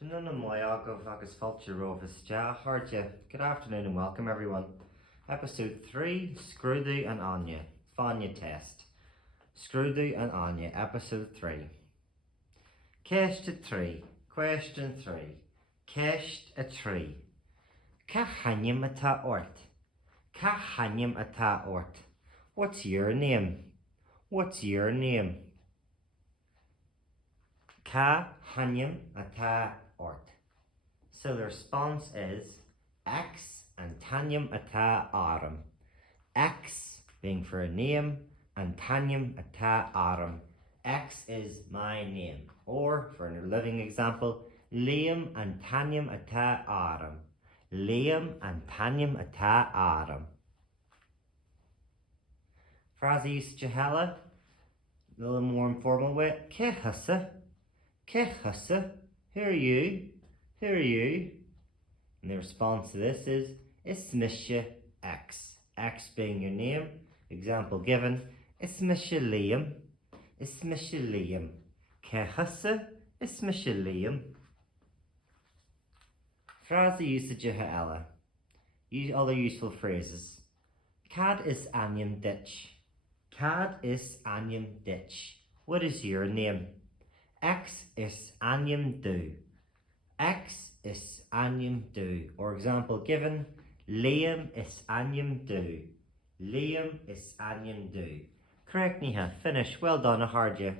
Good afternoon and welcome everyone. Episode 3, Scrúdú and hainm, fháinne test. Scrúdú and hainm, episode 3. Question 3. Ceist a tree. Ca hainm atá ort? Ca hainm atá ort? What's your name? What's your name? Ca hainm atá ort. So the response is X and hainm atá hainm. X being for a name and hainm atá hainm. X is my name. Or for a living example, Liam and hainm atá hainm. Liam and hainm atá hainm. Frase used to hella, a little more informal way. Ce husa? Ce husa? Who are you? Who are you? And the response to this is Ismisha X. X being your name. Example given. Ismisha Liam. Ismisha Liam. Ce husa? Ismisha Liam. Frase usage ella. Other useful phrases. Cad is hainm ditch. Cad is hainm ditch. What is your name? X is hainm do. X is hainm do. Or example given, Liam is hainm do. Liam is hainm do. Correct, Niha. Finish. Well done, I heard you.